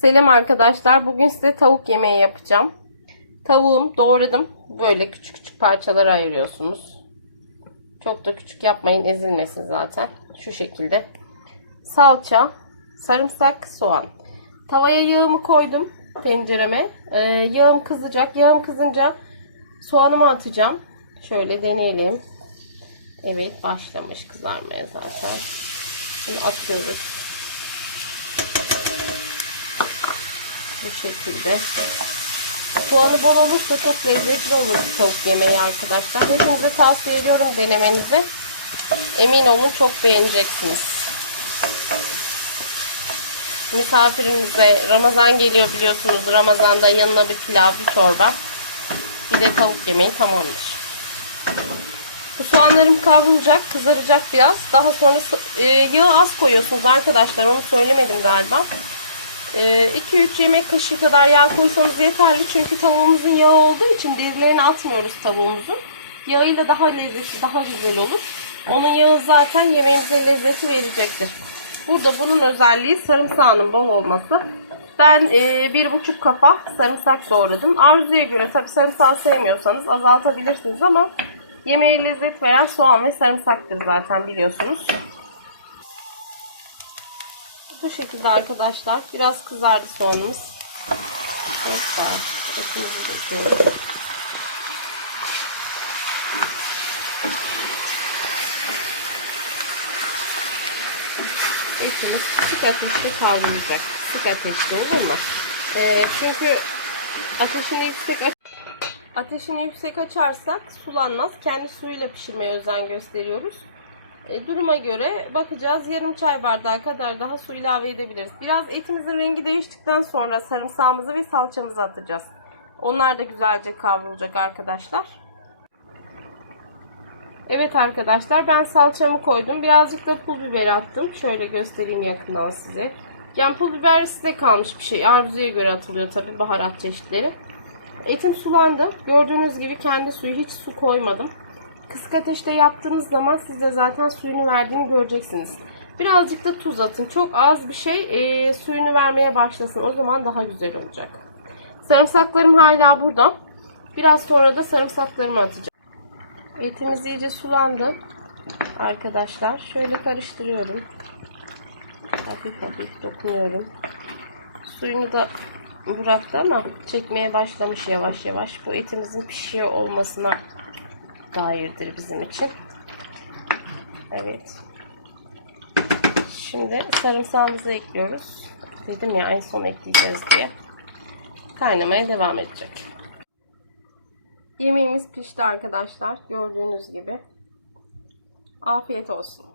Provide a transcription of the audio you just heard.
Selam arkadaşlar. Bugün size tavuk yemeği yapacağım. Tavuğum doğradım. Böyle küçük küçük parçalara ayırıyorsunuz. Çok da küçük yapmayın ezilmesin zaten. Şu şekilde. Salça, sarımsak, soğan. Tavaya yağımı koydum tencereme. Ee, yağım kızacak. Yağım kızınca soğanımı atacağım. Şöyle deneyelim. Evet başlamış kızarmaya zaten. Bunu atıyoruz. Şekilde. Soğanı bol olursa çok lezzetli olur tavuk yemeği arkadaşlar. Hepinize tavsiye ediyorum denemenizi. Emin olun çok beğeneceksiniz. Misafirimize Ramazan geliyor biliyorsunuz. Ramazan'da yanına bir pilav, bir çorba. Bir de tavuk yemeği tamamdır. Bu soğanlarım kavrulacak, kızaracak biraz. Daha sonra e, yağı az koyuyorsunuz arkadaşlar. Onu söylemedim galiba. 2-3 yemek kaşığı kadar yağ koysanız yeterli. Çünkü tavuğumuzun yağı olduğu için derilerini atmıyoruz tavuğumuzun. Yağıyla daha lezzetli, daha güzel olur. Onun yağı zaten yemeğinize lezzeti verecektir. Burada bunun özelliği sarımsağının bol olması. Ben e, bir buçuk kafa sarımsak doğradım. Arzuya göre tabi sarımsağı sevmiyorsanız azaltabilirsiniz ama yemeğe lezzet veren soğan ve sarımsaktır zaten biliyorsunuz. Bu şekilde arkadaşlar. Biraz kızardı soğanımız. Etimizi döküyoruz. Etimiz küçük ateşte kavrulacak. Kısık ateşte olur mu? Ee, çünkü ateşini yüksek ateşini yüksek açarsak sulanmaz. Kendi suyuyla pişirmeye özen gösteriyoruz. E, duruma göre bakacağız. Yarım çay bardağı kadar daha su ilave edebiliriz. Biraz etimizin rengi değiştikten sonra sarımsağımızı ve salçamızı atacağız. Onlar da güzelce kavrulacak arkadaşlar. Evet arkadaşlar ben salçamı koydum. Birazcık da pul biber attım. Şöyle göstereyim yakından size. Yani pul biber size kalmış bir şey. Arzuya göre atılıyor tabi baharat çeşitleri. Etim sulandı. Gördüğünüz gibi kendi suyu hiç su koymadım. Kısık ateşte yaptığınız zaman siz de zaten suyunu verdiğini göreceksiniz. Birazcık da tuz atın. Çok az bir şey e, suyunu vermeye başlasın. O zaman daha güzel olacak. Sarımsaklarım hala burada. Biraz sonra da sarımsaklarımı atacağım. Etimiz iyice sulandı. Arkadaşlar şöyle karıştırıyorum. Hafif hafif dokunuyorum. Suyunu da bıraktı ama çekmeye başlamış yavaş yavaş. Bu etimizin pişiyor olmasına dairdir bizim için. Evet. Şimdi sarımsağımızı ekliyoruz. Dedim ya en son ekleyeceğiz diye. Kaynamaya devam edecek. Yemeğimiz pişti arkadaşlar. Gördüğünüz gibi. Afiyet olsun.